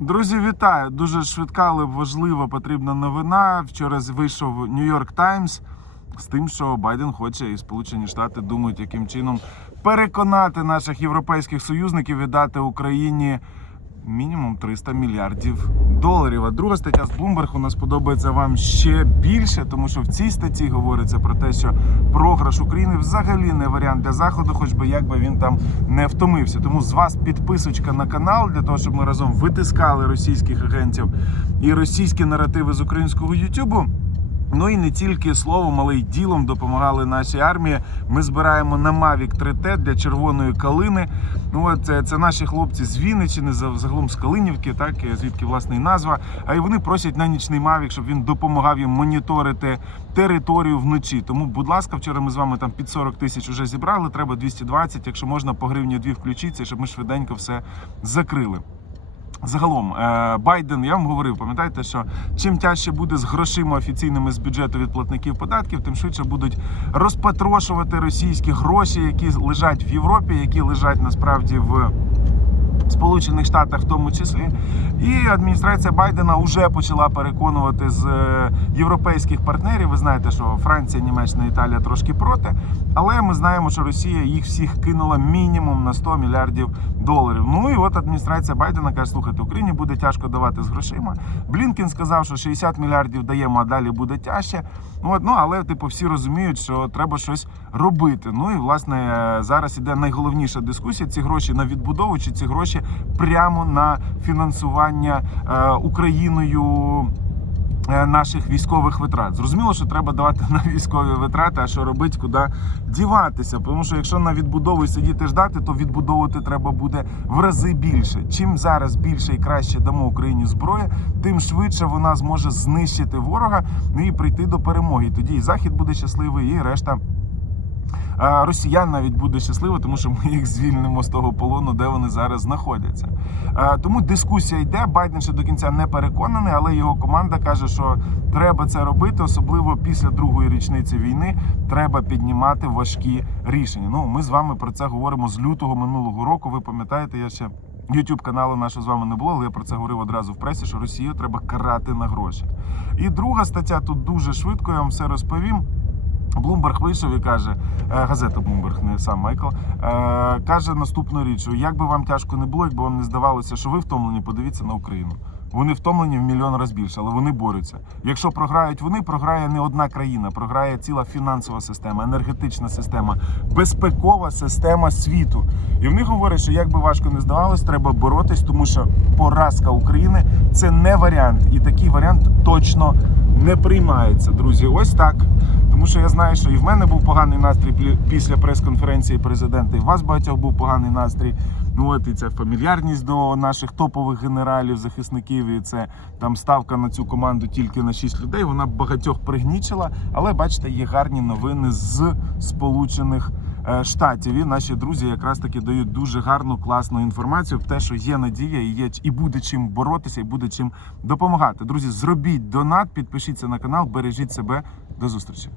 Друзі, вітаю! Дуже швидка, але важлива потрібна новина. Вчора вийшов Нью-Йорк Таймс з тим, що Байден хоче і Сполучені Штати думають, яким чином переконати наших європейських союзників віддати Україні мінімум 300 мільярдів доларів. А друга стаття з Bloomberg у нас подобається вам ще більше, тому що в цій статті говориться про те, що програш України взагалі не варіант для заходу, хоч би як би він там не втомився. Тому з вас підписочка на канал для того, щоб ми разом витискали російських агентів і російські наративи з українського Ютубу. Ну і не тільки словом, але й ділом допомагали нашій армії. Ми збираємо на Mavic 3T для червоної калини. Ну от це, це наші хлопці з Вінниччини, за- загалом з Калинівки, так звідки власне і назва. А й вони просять на нічний Mavic, щоб він допомагав їм моніторити територію вночі. Тому, будь ласка, вчора ми з вами там під 40 тисяч вже зібрали. Треба 220, Якщо можна по гривні дві включіться, щоб ми швиденько все закрили. Загалом, е, Байден, я вам говорив, пам'ятаєте, що чим тяжче буде з грошима офіційними з бюджету від платників податків, тим швидше будуть розпатрошувати російські гроші, які лежать в Європі, які лежать насправді в Сполучених Штатах, в тому числі. І адміністрація Байдена вже почала переконувати з е, європейських партнерів. Ви знаєте, що Франція, Німеччина, Італія трошки проти. Але ми знаємо, що Росія їх всіх кинула мінімум на 100 мільярдів доларів. Ну і от адміністрація Байдена каже: слухайте, Україні буде тяжко давати з грошима. Блінкін сказав, що 60 мільярдів даємо, а далі буде тяжче. От, ну але типу всі розуміють, що треба щось робити. Ну і власне е, зараз іде найголовніша дискусія: ці гроші на відбудову чи ці гроші прямо на фінансування е, Україною. е, Наших військових витрат зрозуміло, що треба давати на військові витрати, а що робити, куди діватися. Тому що якщо на відбудову сидіти ждати, то відбудовувати треба буде в рази більше. Чим зараз більше і краще дамо Україні зброї, тим швидше вона зможе знищити ворога ну і прийти до перемоги. Тоді і захід буде щасливий, і решта. Росіян навіть буде щасливо, тому що ми їх звільнимо з того полону, де вони зараз знаходяться. Тому дискусія йде. Байден ще до кінця не переконаний, але його команда каже, що треба це робити, особливо після другої річниці війни. Треба піднімати важкі рішення. Ну, ми з вами про це говоримо з лютого минулого року. Ви пам'ятаєте, я ще. Ютуб каналу нашого з вами не було, але я про це говорив одразу в пресі, що Росію треба карати на гроші. І друга стаття тут дуже швидко, я вам все розповім. Блумберг вийшов і каже, е, газета Блумберг, не сам Майкл, е, каже наступну річ: як би вам тяжко не було, якби вам не здавалося, що ви втомлені, подивіться на Україну. Вони втомлені в мільйон разів більше, але вони борються. Якщо програють вони, програє не одна країна, програє ціла фінансова система, енергетична система, безпекова система світу. І в них говорять, що як би важко не здавалось, треба боротись, тому що поразка України це не варіант, і такий варіант точно не приймається, друзі. Ось так. Тому що я знаю, що і в мене був поганий настрій після прес-конференції президента, і у вас багатьох був поганий настрій. Ну от і ця фамільярність до наших топових генералів, захисників, і це там ставка на цю команду тільки на 6 людей. Вона багатьох пригнічила. Але бачите, є гарні новини з Сполучених е, Штатів. І наші друзі якраз таки дають дуже гарну, класну інформацію. Те, що є надія, і є і буде чим боротися, і буде чим допомагати. Друзі, зробіть донат, підпишіться на канал, бережіть себе. До зустрічі.